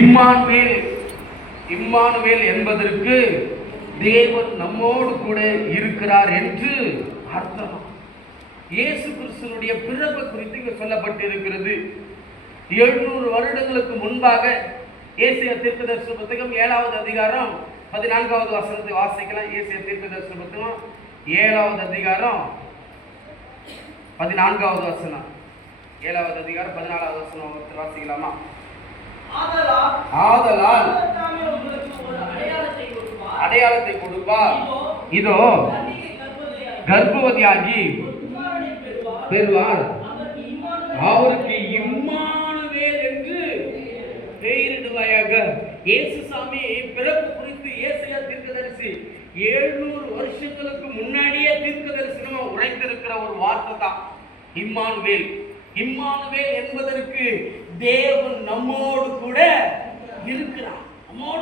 Emmanuel Emmanuel என்பதற்கு தேவன் நம்மோடு கூட இருக்கிறார் என்று அர்த்தம்? இயேசு கிறிஸ்தனுடைய பிறப்பு குறித்து இங்கு சொல்லப்பட்டிருக்கிறது. எழுநூறு வருடங்களுக்கு முன்பாக ஏசிய தீர்க்கதரிசன புத்தகம் ஏழாவது அதிகாரம் பதினான்காவது வசனத்தை வாசிக்கலாம். ஏசிய தீர்க்கதரிசன புத்தகம் ஏழாவது அதிகாரம் பதினான்காவது வசனம். ஏழாவது அதிகாரம் பதினாலாவது வசனம் வாசிக்கலாமா? ஆதலால் அடையாளத்தை கொடுப்பார். இதோ, கர்ப்பவதியாகி பெறுவார். அவருக்கு இம்மானுவேல் என்று பெயரிடுவாயாக. இயேசுசாமி பிறப்பு குறித்து ஏசையா தீர்க்கதரிசி எழுநூறு வருஷங்களுக்கு முன்னாடியே தீர்க்க தரிசனமா உரைத்திருக்கிற ஒரு வார்த்தை தான் இம்மானுவேல். இம்மானுவேல் என்பதற்கு தேவன் நம்மோடு கூட இருக்கிறான் நம்மோடு